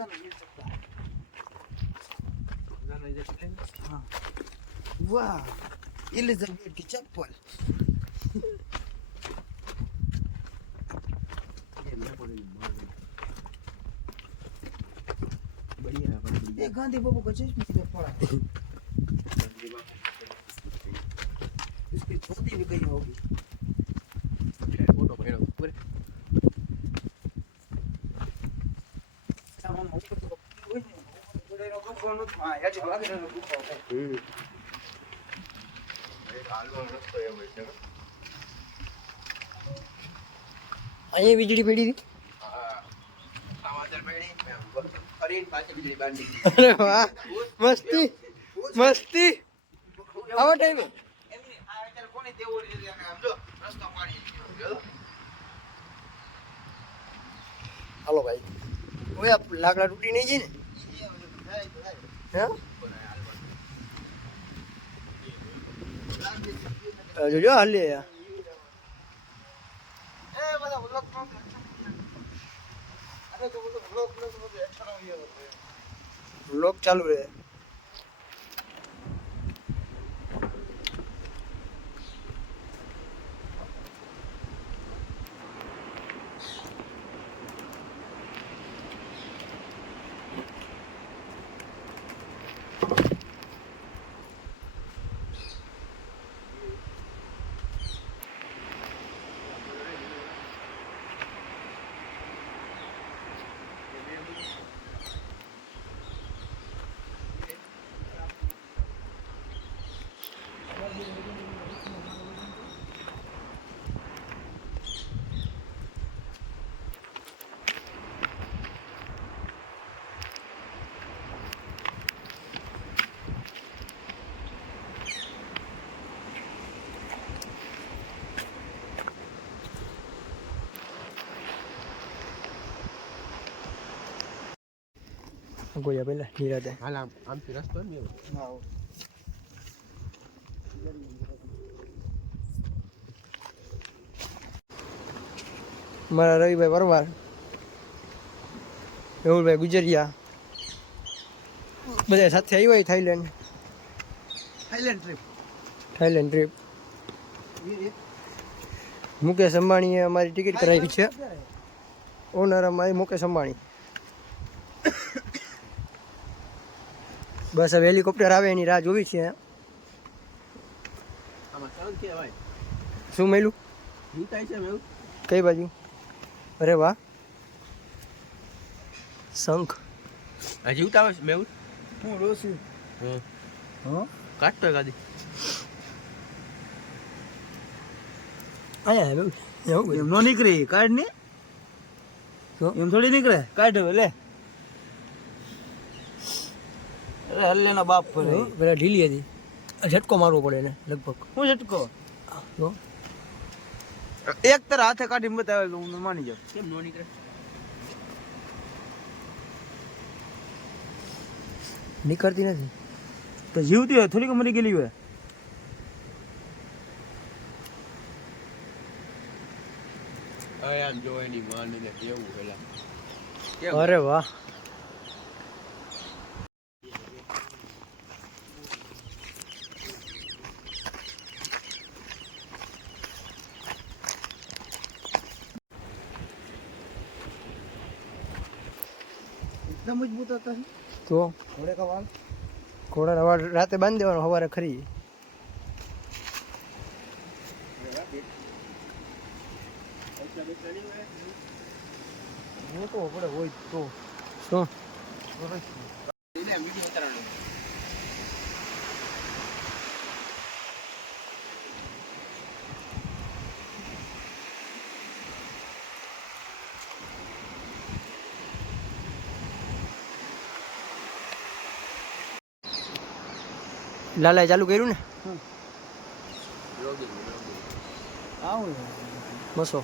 हाँ वाह एलिजाबेथ की चप्पल ये गांधी बाबू का चश्मा किधर पड़ा है? इसकी धोती भी कहीं होगी અહીંયા વીજળી પડી હતી અરે વાહ મસ્તી મસ્તી આવા ટાઈમે હાલો ભાઈ ઓય લાકડા તૂટી નહીં જાય ને જોજો હાલે વ્લોગ ચાલુ રહે ગોયા પેલા નિરાતે હાલ આમથી રસ્તો ને મારા રવિભાઈ પરમાર મેહુલભાઈ ગુજરિયા બધા સાથે આવ્યા થાઈલેન્ડ ટ્રીપ મુકેશ અંબાણીએ અમારી ટિકિટ કરાવી છે ઓનર અમારી મુકેશ અંબાણી બસ હવે હેલિકોપ્ટર આવે એની રાહ જોવી છે શું મેલું કઈ બાજુ અરે વાહ શંખ હજી ઉતાવે છે મેહુલ હું રોસી હા કાઢતો ગાડી આયા મેહુલ એમ નો નીકળે કાઢ ને એમ થોડી નીકળે કાઢ હવે લે અરે હલ્લે ના બાપ પર પેલા ઢીલી હતી ઝટકો મારવો પડે ને લગભગ હું ઝટકો તો એક તર હાથે કાઢીને બતાવે તો હું માની જાઉં કેમ નો નીકળે નીકળતી નથી તો જીવતી હોય થોડીક મરી ગયેલી હોય આમ જો એની માનીને કેવું પેલા અરે વાહ इतना मजबूत होता है તો घोड़े का वाल ઘોડાના વાળ રાતે બાંધી દેવાનો સવારે ખરી હું તો પડે હોય તો શું લાલાએ ચાલુ કર્યું ને આવું બસો